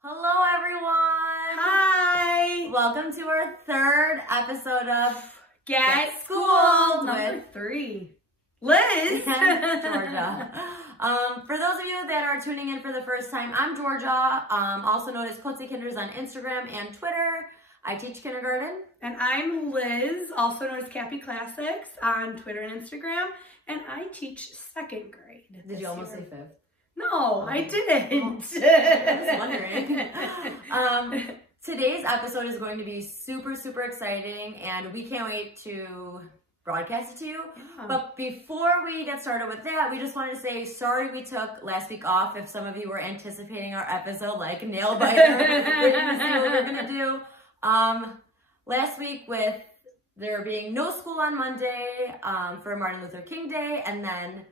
Hello, everyone. Hi. Welcome to our third episode of Get Schooled, number 3. Liz. and Georgia. For those of you that are tuning in for the first time, I'm Georgia, also known as Kotze Kinders on Instagram and Twitter. I teach kindergarten. And I'm Liz, also known as Cappy Classics on Twitter and Instagram. And I teach 2nd grade. Did you almost say 5th? No, I didn't. I was wondering. Today's episode is going to be super, super exciting, and we can't wait to broadcast it to you. Yeah. But before we get started with that, we just wanted to say sorry we took last week off if some of you were anticipating our episode like nail biter, waiting to see what we were going to do. Last week with there being no school on Monday for Martin Luther King Day, and then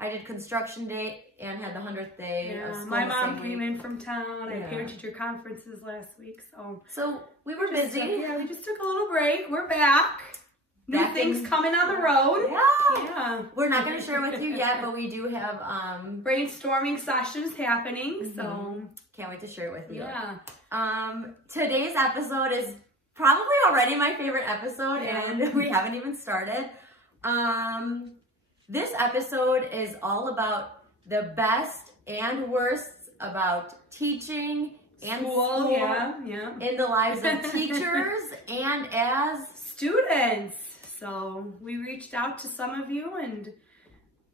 I did construction day and had the 100th day of school. My mom came in from town. I had parent-teacher conferences last week, so we were busy. We just took a little break. We're back. New things coming on the road. Yeah. We're not going to share with you yet, but we do have brainstorming sessions happening. So can't wait to share it with you. Yeah. Today's episode is probably already my favorite episode, and we haven't even started. This episode is all about the best and worst about teaching and school in the lives of teachers and as students. So we reached out to some of you, and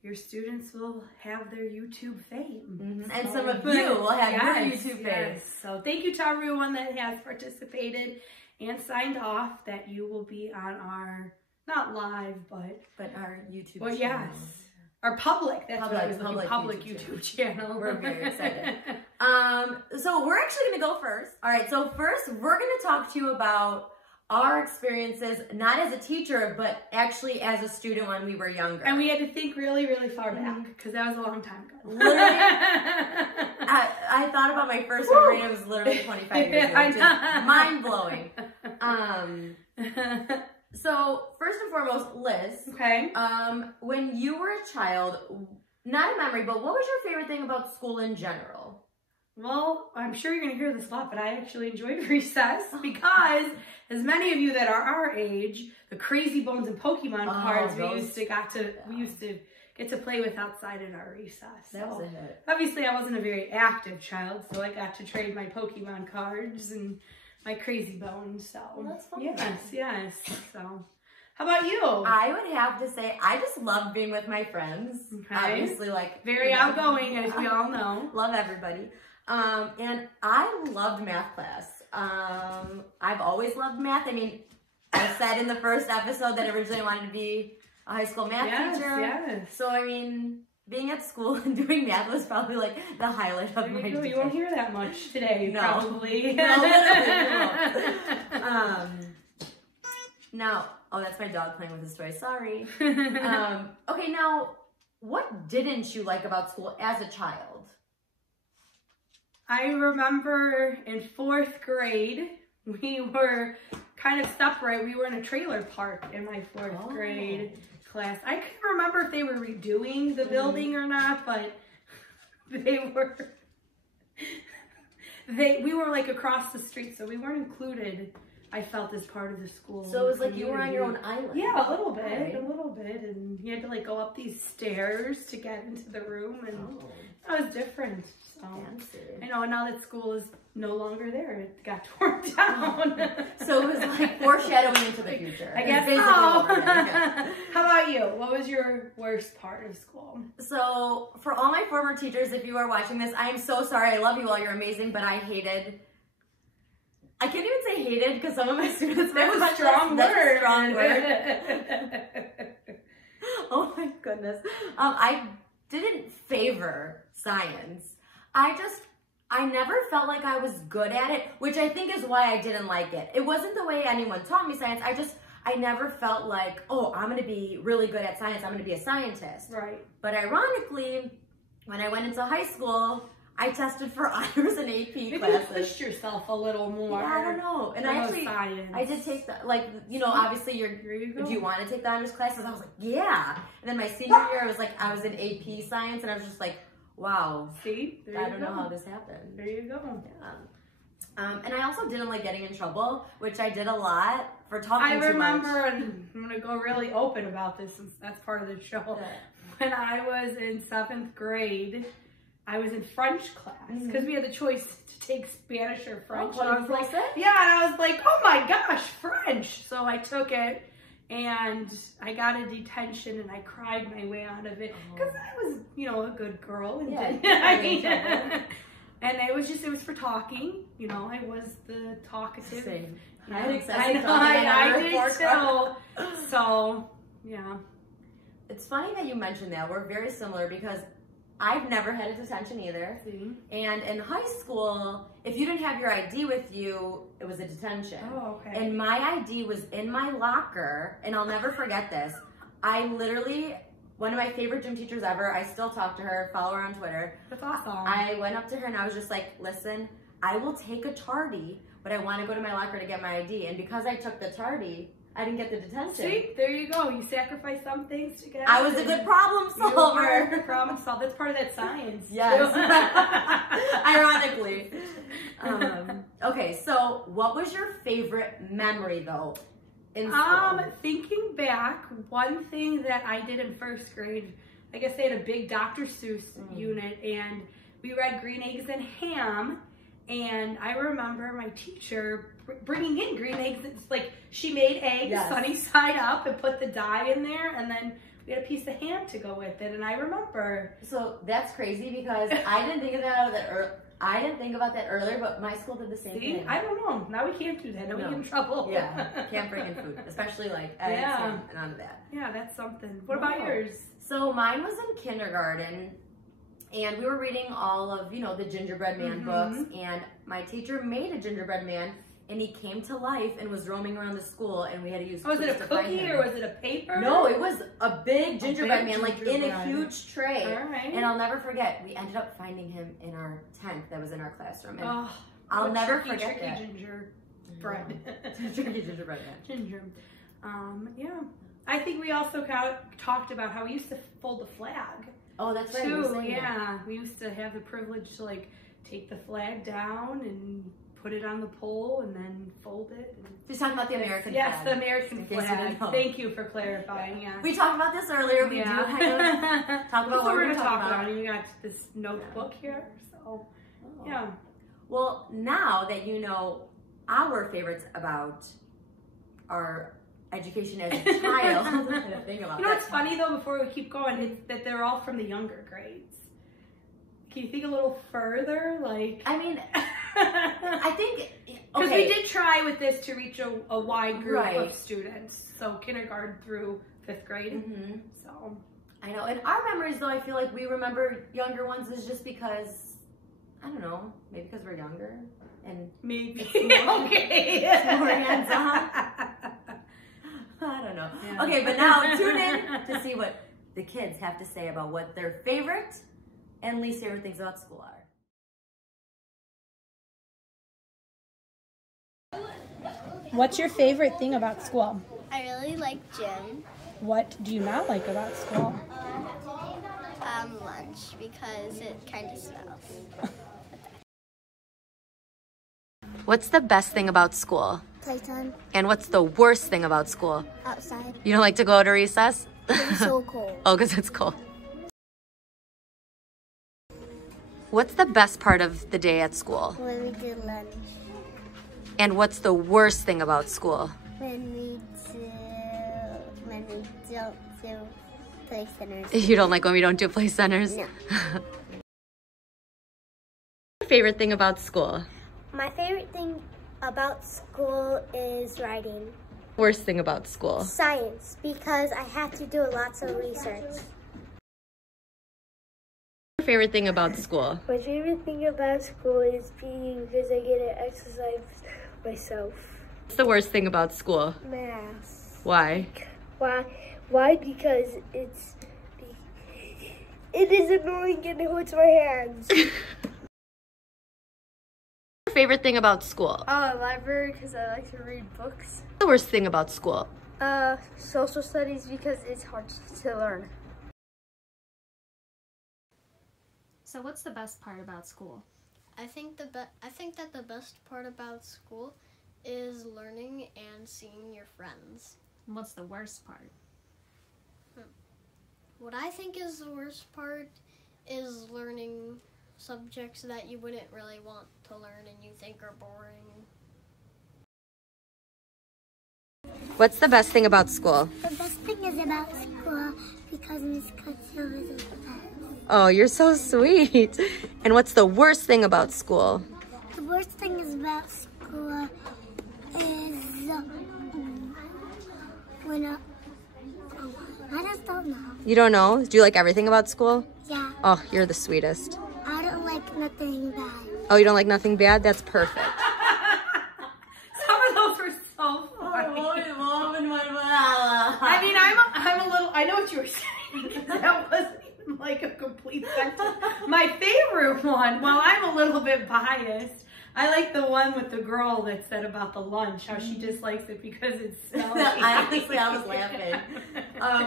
your students will have their YouTube fame. And some of you will have your YouTube fame. So thank you to everyone that has participated and signed off that you will be on our, not live, but our YouTube channel. Yes. Our public, that's what I was looking, public YouTube channel. We're very excited. So we're actually going to go first. All right, so first we're going to talk to you about our experiences, not as a teacher, but actually as a student when we were younger. And we had to think really, really far back, because that was a long time ago. Literally, I thought about my first memory, it was literally 25 years ago, which is mind-blowing. So, first and foremost, Liz. Okay. When you were a child, not a memory, but what was your favorite thing about school in general? Well, I'm sure you're going to hear this a lot, but I actually enjoyed recess because, as many of you that are our age, the Crazy Bones and Pokemon cards we used to get to play with outside in our recess. That was a hit. Obviously, I wasn't a very active child, so I got to trade my Pokemon cards and my Crazy Bones. So that's fun. Yes. So, how about you? I would have to say I just loved being with my friends. Okay. Obviously, like very outgoing, as we all know. Love everybody. And I loved math class. I've always loved math. I mean, I said in the first episode that originally I wanted to be a high school math teacher. Yes. So I mean, being at school and doing math was probably like the highlight of my day. You won't hear that much today, probably. No, literally, now, that's my dog playing with his toy. Sorry. Okay, now, what didn't you like about school as a child? I remember in 4th grade, we were kind of separate. We were in a trailer park in my 4th grade class. I can't remember if they were redoing the building or not, but we were like across the street, so we weren't included, I felt, as part of the school. So it was like you were on your own island. Yeah, a little bit, and you had to like go up these stairs to get into the room, and that was different. So I know, and now that school is no longer there, it got torn down. So it was like foreshadowing into the future. I guess so. How about you? What was your worst part of school? So for all my former teachers, if you are watching this, I am so sorry. I love you all. You're amazing, but I can't even say hated because some of my students. That was a strong word. Strong word. Oh my goodness. I didn't favor science. I never felt like I was good at it, which I think is why I didn't like it. It wasn't the way anyone taught me science. I never felt like, oh, I'm going to be really good at science. I'm going to be a scientist. Right. But ironically, when I went into high school, I tested for honors and AP classes. Maybe you pushed yourself a little more. Yeah, I don't know. And I did take the, obviously do you want to take the honors classes? I was like, yeah. And then my senior year, I was in AP science, and I was just like, wow. See? I don't know how this happened. There you go. Yeah. And I also didn't like getting in trouble, which I did a lot for talking too much. I remember, and I'm going to go really open about this since that's part of the show. Yeah. When I was in 7th grade, I was in French class because we had the choice to take Spanish or French. Oh, and I was like, yeah, and I was like, oh my gosh, French. So I took it. And I got a detention, and I cried my way out of it because I was, you know, a good girl. And I mean, and it was for talking. You know, I was the talkative. Same. I did too. So, yeah. It's funny that you mentioned that. We're very similar because I've never had a detention either. And in high school, if you didn't have your ID with you, it was a detention. Oh, okay. And my ID was in my locker, and I'll never forget this. I literally, one of my favorite gym teachers ever, I still talk to her, follow her on Twitter. That's awesome. I went up to her and I was just like, listen, I will take a tardy, but I want to go to my locker to get my ID. And because I took the tardy, I didn't get the detention. See, there you go. You sacrifice some things to get. I was a good problem solver. You were problem solver. That's part of that science. Yes. Ironically. Okay, so what was your favorite memory though in school? Thinking back, one thing that I did in 1st grade, I guess they had a big Dr. Seuss unit, and we read Green Eggs and Ham. And I remember my teacher bringing in green eggs. It's like she made eggs sunny side up and put the dye in there, and then we had a piece of ham to go with it. And I remember. So that's crazy because I didn't think of that I didn't think about that earlier, but my school did the same thing. I don't know. Now we can't do that. Now we get in trouble. Yeah, can't bring in food, especially like eggs and on that. Yeah, that's something. What about yours? So mine was in kindergarten. And we were reading all of, you know, the Gingerbread Man books, and my teacher made a gingerbread man, and he came to life and was roaming around the school, and we had to use was it a cookie or was it a paper? No, it was a big gingerbread man, like in a huge tray. All right. And I'll never forget, we ended up finding him in our tent that was in our classroom. And I'll never forget that. Gingerbread. Tricky gingerbread man. Ginger. Yeah. I think we also talked about how we used to fold the flag. Oh, that's right. Too, yeah. We used to have the privilege to like take the flag down and put it on the pole and then fold it. She's talking about the American flag. Yes, the American flag. Thank you for clarifying. Yeah. We talked about this earlier. We do kind of talk about what we're going to talk about. You got this notebook here, so yeah. Well, now that you know our favorites about our education as a child. You know what's funny though, before we keep going, is that they're all from the younger grades. Can you think a little further? Like, I mean, I think, because we did try with this to reach a wide group of students. So kindergarten through 5th grade. So I know. In our memories though, I feel like we remember younger ones is just because, I don't know, maybe because we're younger and maybe okay. It's more hands-on. I don't know. Yeah. Okay, but now tune in to see what the kids have to say about what their favorite and least favorite things about school are. What's your favorite thing about school? I really like gym. What do you not like about school? Lunch, because it kind of smells. What's the best thing about school? Playtime. And what's the worst thing about school? Outside. You don't like to go to recess? It's so cold. Oh, because it's cold. What's the best part of the day at school? When we do lunch. And what's the worst thing about school? When we don't do play centers. You don't like when we don't do play centers? No. Favorite thing about school? My favorite thing about school is writing. Worst thing about school? Science, because I have to do lots of research. Favorite thing about school? My favorite thing about school is PE, because I get to exercise myself. What's the worst thing about school? Math. Why? Why? Because it is annoying and it hurts my hands. Favorite thing about school? Library, because I like to read books. The worst thing about school? Social studies, because it's hard to learn. So what's the best part about school? I think that the best part about school is learning and seeing your friends. What's the worst part? What I think is the worst part is learning subjects that you wouldn't really want to learn and you think are boring. What's the best thing about school? The best thing is about school because Miss Kutsu is the best. Oh, you're so sweet. And what's the worst thing about school? The worst thing is about school is when I just don't know. You don't know? Do you like everything about school? Yeah, Oh, you're the sweetest. I don't like nothing bad. Oh, you don't like nothing bad? That's perfect. Some of those were so funny. I mean, I'm a little, I know what you were saying. That wasn't even like a complete sentence. My favorite one, well, I'm a little bit biased. I like the one with the girl that said about the lunch, how she dislikes it because it's smelly. Honestly, I was laughing.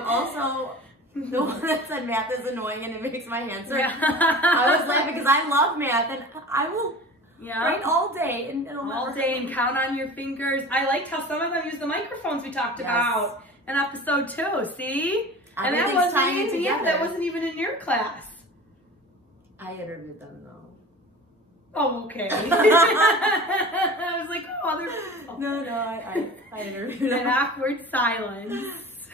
Also, the one that said math is annoying and it makes my hands hurt. Yeah. I was laughing because I love math and I will write all day and it'll all day and count on your fingers. I liked how some of them use the microphones we talked about in episode 2. See? And that wasn't even in your class. I interviewed them though. Oh, okay. I was like, oh, other people. No, I interviewed them. An awkward silence.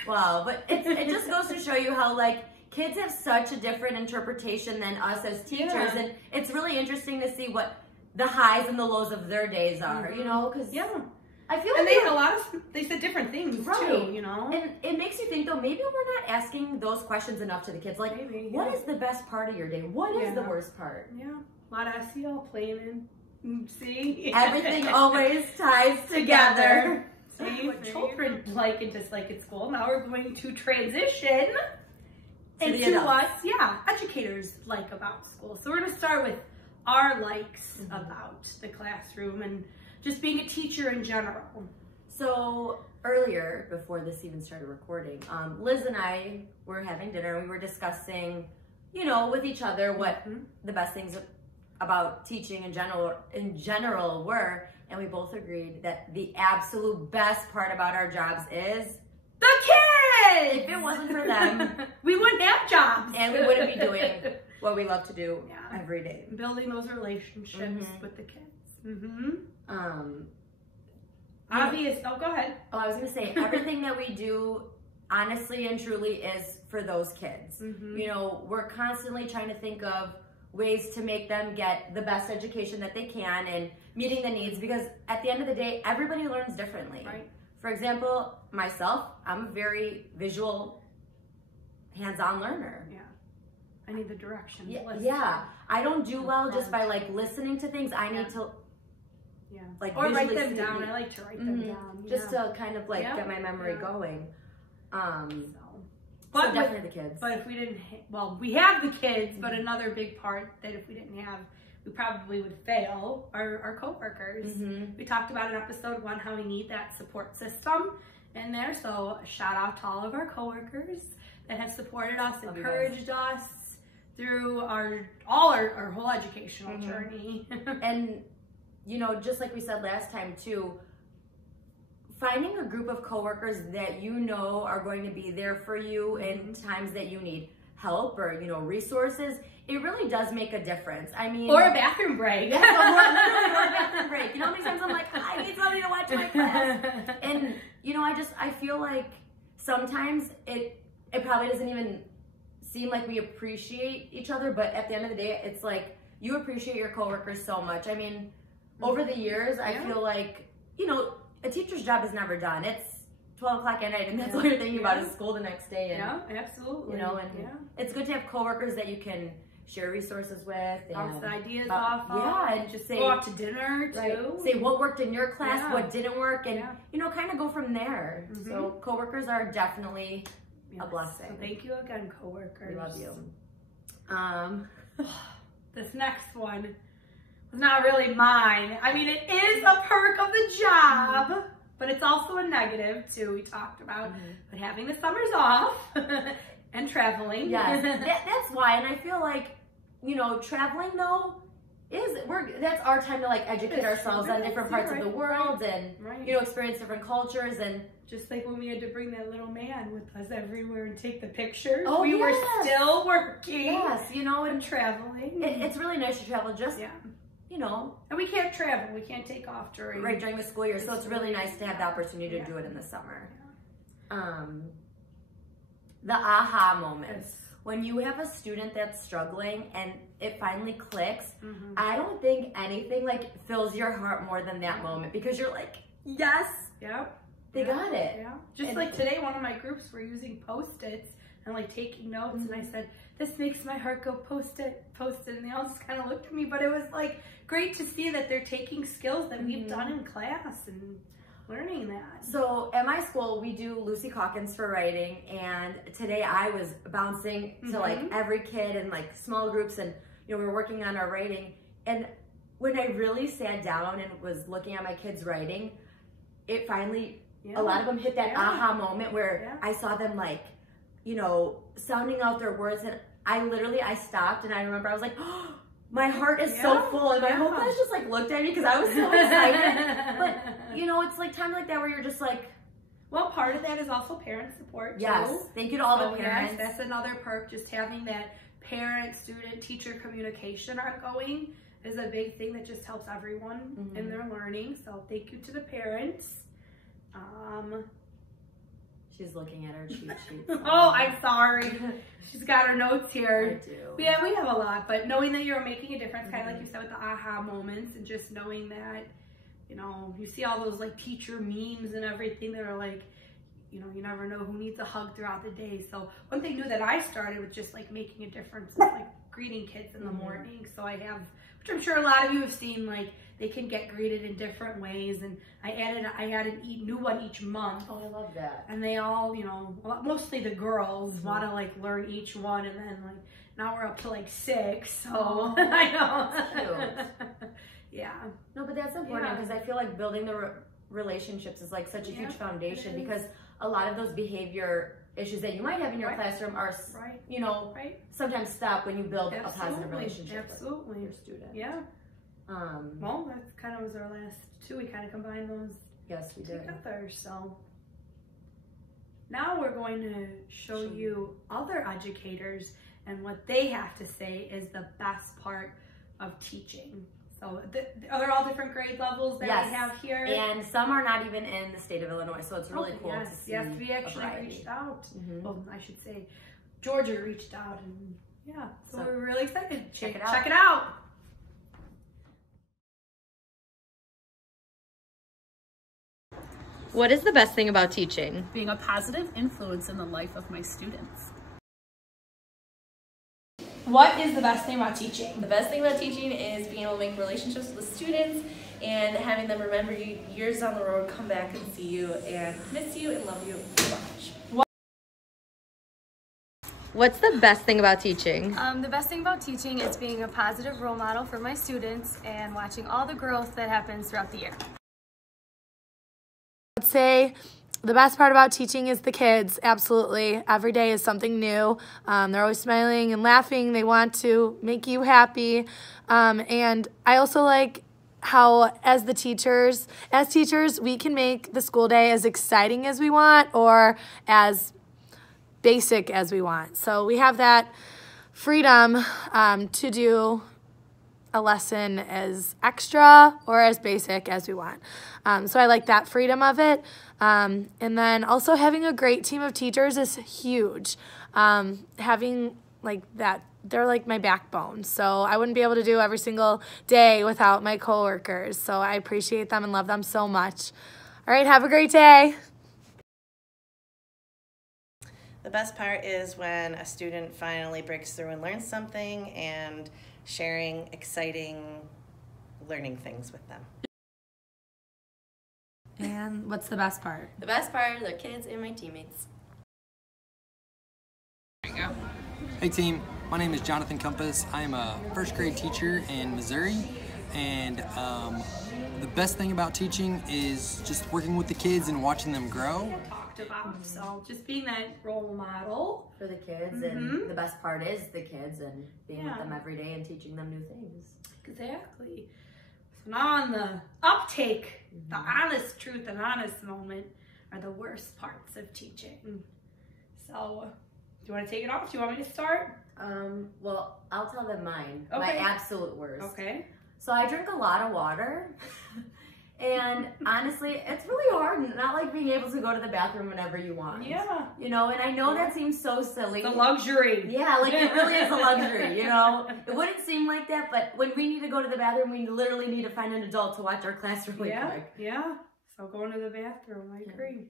Wow, but it just goes to show you how like kids have such a different interpretation than us as teachers, and it's really interesting to see what the highs and the lows of their days are. You know, because I feel like they had they said different things too. You know, and it makes you think though maybe we're not asking those questions enough to the kids. Like, what is the best part of your day? What is the worst part? Yeah, a lot of SEL planning. See, everything always ties together. See what children like and dislike at school. Now we're going to transition into what educators like about school. So we're going to start with our likes about the classroom and just being a teacher in general. So earlier, before this even started recording, Liz and I were having dinner and we were discussing, you know, with each other what the best things about teaching in general were. And we both agreed that the absolute best part about our jobs is the kids! If it wasn't for them, we wouldn't have jobs. And we wouldn't be doing what we love to do every day. Building those relationships with the kids. Obvious. Oh, go ahead. Oh, I was going to say, everything that we do, honestly and truly, is for those kids. You know, we're constantly trying to think of ways to make them get the best education that they can and meeting the needs, because at the end of the day, everybody learns differently. Right. For example, myself, I'm a very visual, hands-on learner. Yeah. I need the directions. Yeah. I don't do well just by like listening to things. I need to like or write them down. I like to write them down. Just to kind of like get my memory going. But so definitely the kids. But if we didn't, we have the kids, but another big part that if we didn't have, we probably would fail our coworkers. We talked about in episode 1 how we need that support system in there. So a shout out to all of our coworkers that have supported us, encouraged us through our whole educational journey. And you know, just like we said last time too, finding a group of coworkers that you know are going to be there for you in times that you need help or, you know, resources, it really does make a difference. I mean, or a bathroom break. Yes, or a bathroom break. You know how many times I'm like, I need somebody to watch my class. And, you know, I feel like sometimes it probably doesn't even seem like we appreciate each other, but at the end of the day, it's like you appreciate your coworkers so much. I mean, over the years, I feel like, you know, a teacher's job is never done. It's 12 o'clock at night and that's all you're thinking about is school the next day. And, absolutely. You know, and it's good to have coworkers that you can share resources with. And bounce ideas off of. Yeah, and just say. Go out to dinner too. Right, say what worked in your class, what didn't work, and, you know, kind of go from there. So coworkers are definitely a blessing. So thank you again, coworkers. We love you. This next one was not really mine. I mean, it is a perk of the job, but it's also a negative too. We talked about, but having the summers off and traveling. Yes, that's why. And I feel like, you know, traveling though, that's our time to like educate ourselves on different parts of the world and you know, experience different cultures. And just like when we had to bring that little man with us everywhere and take the pictures, oh, we were still working. Yes, you know, and traveling. It's really nice to travel, just you know. And we can't travel, we can't take off during the school year, so it's really nice to have the opportunity to do it in the summer. The aha moments. When you have a student that's struggling and it finally clicks, I don't think anything like fills your heart more than that moment, because you're like, yes, they got it. Yeah. Just like today, one of my groups were using Post-its and like taking notes, and I said, this makes my heart go Post-it, Post-it, and they all just kind of looked at me, but it was like great to see that they're taking skills that we've done in class and learning that. So at my school, we do Lucy Calkins for writing, and today I was bouncing to like every kid in like small groups, and you know, we were working on our writing. And when I really sat down and was looking at my kids' writing, it finally, a lot of them hit that aha moment where I saw them like, you know, sounding out their words, and I stopped, and I remember I was like, oh, my heart is so full, and my whole class just like looked at me because I was so excited. But you know, it's like times like that where you're just like, well, part of that is also parent support too. Yes, thank you to all the parents. Yes, that's another perk. Just having that parent, student, teacher communication ongoing is a big thing that just helps everyone in their learning. So thank you to the parents. She's looking at her cheat sheet. Oh, I'm sorry. She's got her notes here. I do. Yeah, we have a lot, but knowing that you're making a difference, kind of like you said with the aha moments, and just knowing that, you know, you see all those like teacher memes and everything that are like, you know, you never know who needs a hug throughout the day. So one thing new that I started with just like making a difference is like greeting kids in the morning. So I have, which I'm sure a lot of you have seen, like they can get greeted in different ways, and I added a new one each month. Oh, I love that. And they all, you know, mostly the girls want to like learn each one, and then like now we're up to like 6. So I know. Cute. Yeah. No, but that's important, because I feel like building the relationships is like such a huge foundation, because a lot of those behavior issues that you might have in your classroom are, you know, sometimes stop when you build a positive relationship with your student. Yeah. Well, that kind of was our last 2. We kind of combined those together. So now we're going to show you other educators and what they have to say is the best part of teaching. So are there all different grade levels that we have here? And some are not even in the state of Illinois, so it's really cool to see. Yes, we actually reached out. Well, I should say Georgia reached out, and so we're really excited. Check it out. Check it out. What is the best thing about teaching? Being a positive influence in the life of my students. What is the best thing about teaching? The best thing about teaching is being able to make relationships with the students and having them remember you years down the road, come back and see you and miss you and love you so much. What's the best thing about teaching? The best thing about teaching is being a positive role model for my students and watching all the growth that happens throughout the year. I'd say the best part about teaching is the kids, absolutely. Every day is something new. They're always smiling and laughing. They want to make you happy. And I also like how as teachers, we can make the school day as exciting as we want or as basic as we want. So we have that freedom to do a lesson as extra or as basic as we want. So I like that freedom of it. And then also having a great team of teachers is huge. Having like that, they're like my backbone. So I wouldn't be able to do every single day without my coworkers. So I appreciate them and love them so much. All right, have a great day. The best part is when a student finally breaks through and learns something and sharing exciting learning things with them. And what's the best part? The best part are the kids and my teammates. There you go. Hey team, my name is Jonathan Compass. I am a first grade teacher in Missouri, and the best thing about teaching is just working with the kids and watching them grow. About. So just being that role model for the kids, and the best part is the kids and being with them every day and teaching them new things. Exactly. So now on the uptake, the honest truth and honest moment are the worst parts of teaching. So, do you want to take it off? Do you want me to start? Well, I'll tell them mine. Okay. My absolute worst. Okay. So I drink a lot of water. And honestly, it's really hard not like being able to go to the bathroom whenever you want. Yeah. You know, and I know that seems so silly. It's a luxury. Yeah, like it really is a luxury, you know? It wouldn't seem like that, but when we need to go to the bathroom, we literally need to find an adult to watch our class really quick. Yeah. So going to the bathroom, I agree.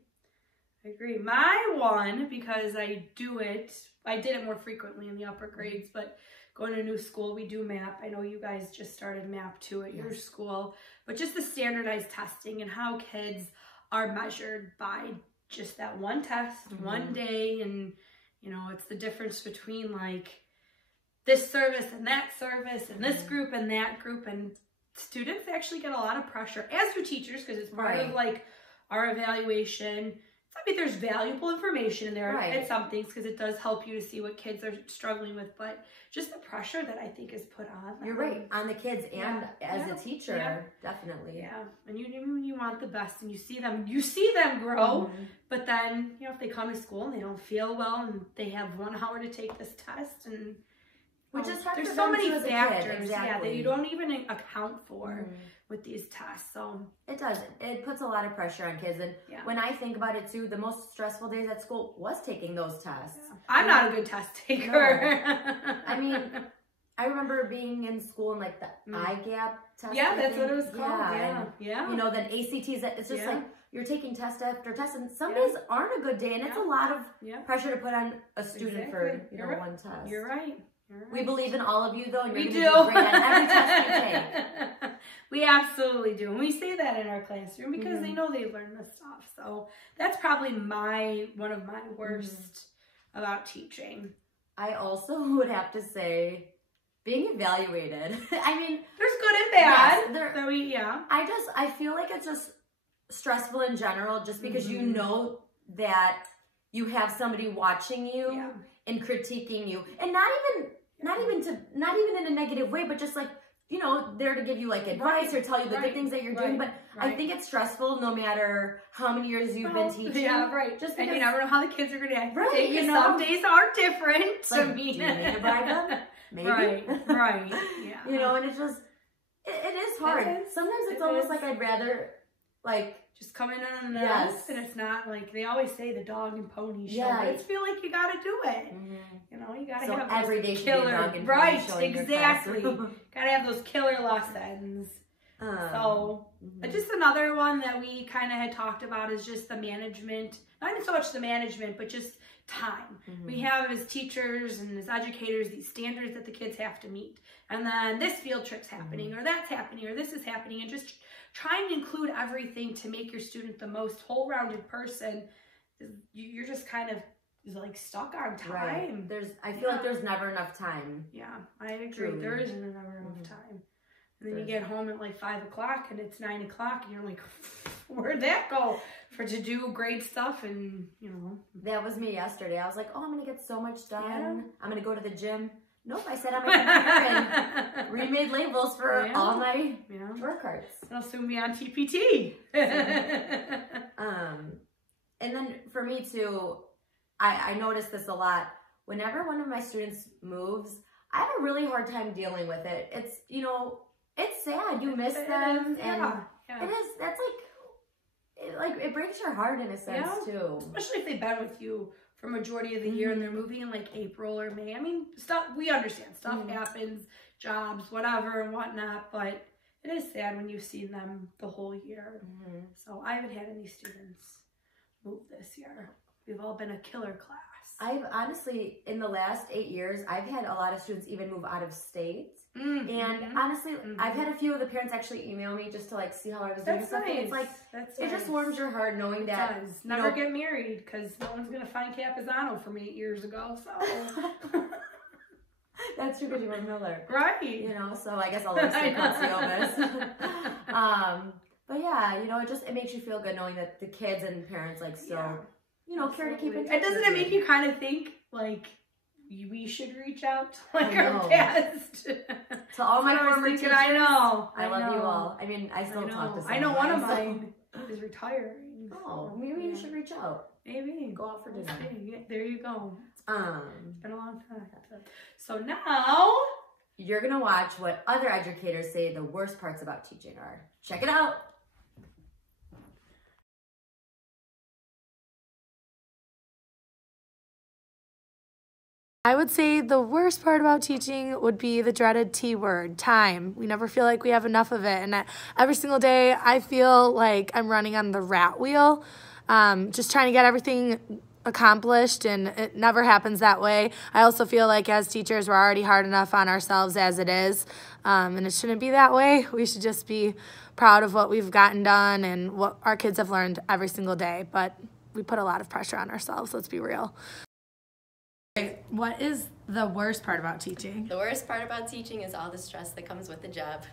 I agree. My one, because I did it more frequently in the upper grades, but going to a new school, we do MAP. I know you guys just started MAP too at your school, but just the standardized testing and how kids are measured by just that one test, one day, and you know, it's the difference between like this service and that service and this group and that group, and students actually get a lot of pressure, as do teachers, because it's part of like our evaluation. I mean, there's valuable information in there at some things because it does help you to see what kids are struggling with, but just the pressure that I think is put on them. You're right, on the kids and as a teacher, definitely. Yeah, and you want the best, and you see them grow, but then, you know, if they come to school and they don't feel well and they have 1 hour to take this test, and which is hard. There's so many factors that you don't even account for with these tests. So it does. It puts a lot of pressure on kids. And when I think about it too, the most stressful days at school was taking those tests. Yeah. I'm not a good test taker. No. I mean, I remember being in school and like the IGAP test. Yeah, that's what it was called. Yeah. You know, then ACTs, it's just like you're taking test after test, and some days aren't a good day, and it's a lot of pressure to put on a student for one test. You're right. We believe in all of you, though, and we you're do. Do great on every test you take. We absolutely do, and we say that in our classroom because they know they learn this stuff. So that's probably one of my worst about teaching. I also would have to say, being evaluated. I mean, there's good and bad. Yes, I feel like it's just stressful in general, just because you know that you have somebody watching you and critiquing you, and not even in a negative way, but just like, you know, there to give you like advice or tell you the good things that you're doing. But I think it's stressful no matter how many years you've been teaching. Yeah, right. Just and you never know how the kids are going to act. Right, you know? Some days are different. Like, do you need to bribe them? Maybe. Right. Yeah. You know, and it's just, it is hard. Sometimes it's almost like I'd rather, like, just come in unannounced, and it's not like they always say the dog and pony show. Yeah, I just feel like you got to do it. You know, you got to have every those day killer, dog and pony show exactly. Got to have those killer lessons. So, just another one that we kind of had talked about is just the management. Not even so much the management, but just time. We have as teachers and as educators these standards that the kids have to meet, and then this field trip's happening, or that's happening, or this is happening, and just trying to include everything to make your student the most whole-rounded person. You're just kind of like stuck on time. I feel like there's never enough time. Yeah, I agree. Truly. There isn't never enough time. And then you get home at like 5 o'clock and it's 9 o'clock and you're like, where'd that go? To do great stuff, and you know. That was me yesterday. I was like, oh, I'm gonna get so much done. Yeah. I'm gonna go to the gym. Nope, I sat on my computer and remade labels for all my work cards. I'll soon be on TPT. And then for me too, I noticed this a lot. Whenever one of my students moves, I have a really hard time dealing with it. It's, you know, it's sad. You miss them, and it is. That's it breaks your heart in a sense too. Especially if they've been with you for majority of the year and they're moving in like April or May. I mean, we understand. Stuff happens, jobs, whatever and whatnot, but it is sad when you've seen them the whole year. So I haven't had any students move this year. We've all been a killer class. I've honestly, in the last 8 years, I've had a lot of students even move out of state. And honestly, I've had a few of the parents actually email me just to like see how I was doing stuff. And it's like, it just warms your heart knowing that. Never get married, because no one's going to find Capizano from 8 years ago. So that's true, because you were Miller. Right. You know, so I guess I'll like stay Conceomas. But yeah, you know, it makes you feel good knowing that the kids and parents like still, you know, care to keep in touch. And doesn't it make you kind of think like, we should reach out to like our past. To all my former teachers. I know. I love you all. I mean, I still talk to some. I know one of mine is retiring. Oh, maybe you should reach out. Maybe. Go out for dinner. Yeah, there you go. It's been a long time. So now you're gonna watch what other educators say the worst parts about teaching are. Check it out. I would say the worst part about teaching would be the dreaded T word, time. We never feel like we have enough of it. And every single day, I feel like I'm running on the rat wheel, just trying to get everything accomplished, and it never happens that way. I also feel like as teachers, we're already hard enough on ourselves as it is, and it shouldn't be that way. We should just be proud of what we've gotten done and what our kids have learned every single day. But we put a lot of pressure on ourselves, let's be real. What is the worst part about teaching? The worst part about teaching is all the stress that comes with the job.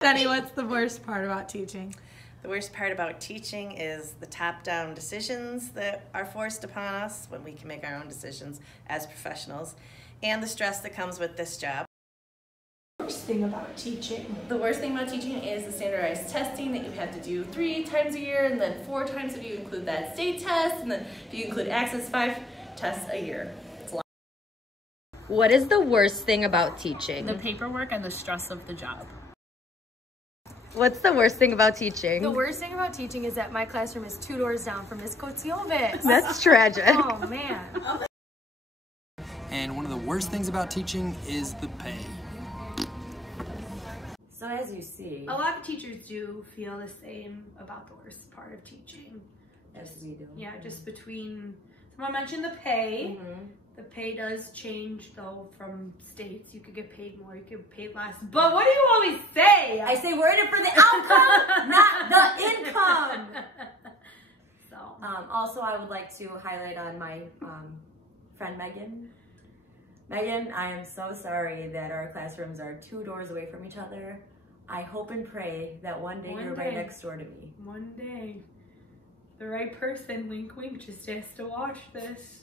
Benny, what's the worst part about teaching? The worst part about teaching is the top-down decisions that are forced upon us when we can make our own decisions as professionals, and the stress that comes with this job. Worst thing about teaching. The worst thing about teaching is the standardized testing that you have to do 3 times a year, and then 4 times if you include that state test, and then if you include Access 5 tests a year. It's a lot. What is the worst thing about teaching? The paperwork and the stress of the job. What's the worst thing about teaching? The worst thing about teaching is that my classroom is 2 doors down from Miss Kotsiovic. That's tragic. Oh, man. And one of the worst things about teaching is the pay. So as you see, a lot of teachers do feel the same about the worst part of teaching. Yes, we do. Yeah, just between, someone mentioned the pay. The pay does change though from states. You could get paid more, you could get paid less. But what do you always say? I say we're in it for the outcome, not the income. So, also, I would like to highlight on my friend Megan. Megan, I am so sorry that our classrooms are 2 doors away from each other. I hope and pray that one day you're right next door to me. One day, the right person, wink wink, just has to watch this.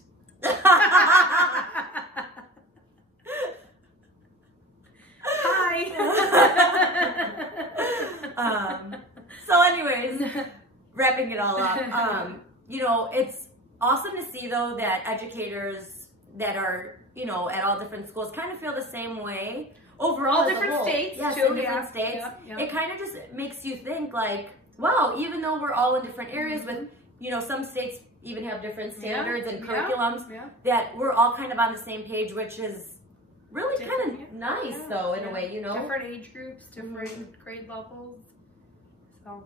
Hi. So anyways, wrapping it all up, you know, it's awesome to see though that educators that are, you know, at all different schools kind of feel the same way overall. All different states, yes, too. In different states. It kind of just makes you think like, wow, even though we're all in different areas with, you know, some states even have different standards and curriculums, that we're all kind of on the same page, which is really kind of nice though, in a way, you know. Different age groups, different grade levels. So,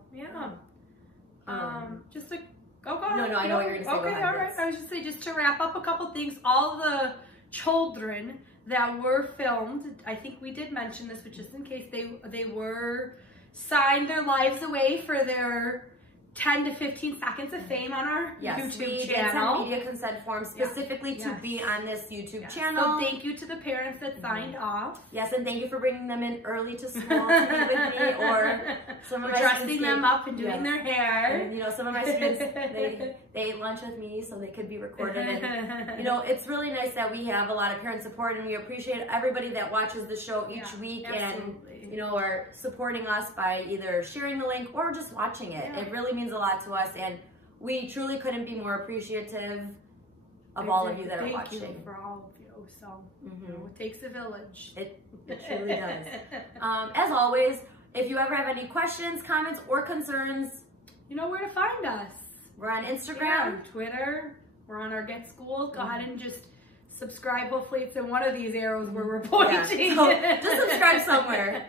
just to go on. No, I know what you're going to say. Okay, all right. I was just saying, just to wrap up a couple things, all the children that were filmed, I think we did mention this, but just in case, they were signed their lives away for their 10 to 15 seconds of fame on our YouTube channel. Did media consent forms specifically to be on this YouTube channel. So thank you to the parents that signed off. Yes, and thank you for bringing them in early to school to be with me, or some of my dressing them up and doing their hair. And, you know, some of my students, they ate lunch with me so they could be recorded. And, you know, it's really nice that we have a lot of parent support, and we appreciate everybody that watches the show each week and, you know, are supporting us by either sharing the link or just watching it. It really means a lot to us, and we truly couldn't be more appreciative of all of you that are watching. Thank you for all of you. So, you know, it takes a village. It truly does. As always, if you ever have any questions, comments, or concerns, you know where to find us. We're on Instagram, Twitter. We're on our Get School. Go ahead and just subscribe. Hopefully it's in one of these arrows where we're pointing. So just subscribe somewhere.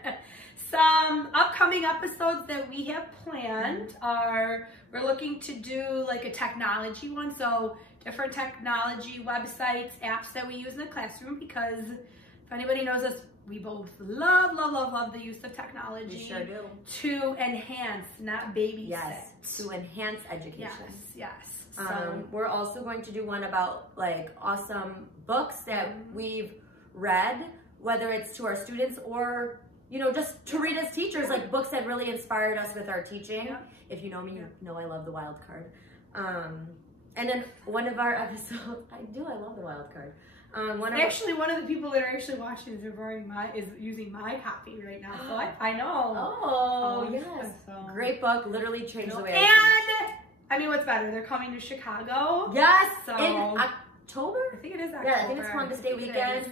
Some upcoming episodes that we have planned are, we're looking to do like a technology one. So different technology websites, apps that we use in the classroom, because if anybody knows us, we both love the use of technology. We sure do. To enhance, not babysit. Yes, to enhance education. Yes. So we're also going to do one about like awesome books that we've read, whether it's to our students or, you know, just to read as teachers, like books that really inspired us with our teaching. If you know me, you know I love the wild card. And then one of our episodes, I love the wild card. One of the people that are actually watching is using my copy right now. So I know. Oh, yes. So. Great book. Literally changed the way I mean, what's better? They're coming to Chicago. Yes. So. In October? I think it is October. Yeah, I think it's Columbus Day weekend.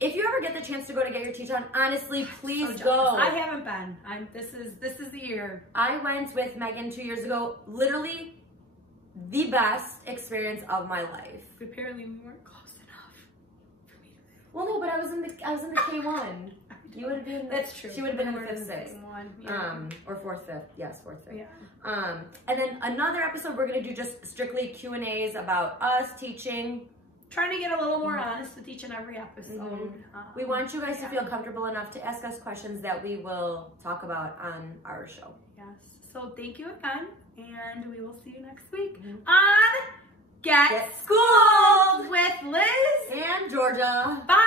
If you ever get the chance to go to get your teach on, honestly, please go. I haven't been. This is the year. I went with Megan 2 years ago. Literally the best experience of my life. Apparently we weren't close enough for me to. Well, no, but I was in the K1. You would have been. That's true. She would have been in the 5th, 6th. Yeah. Or 4th, 5th. Yes, 4th, 5th. Yeah. And then another episode we're gonna do just strictly Q&As about us teaching. Trying to get a little more honest with each and every episode. We want you guys to feel comfortable enough to ask us questions that we will talk about on our show. Yes. So thank you again, and we will see you next week on Get Schooled with Liz and Georgia. Bye.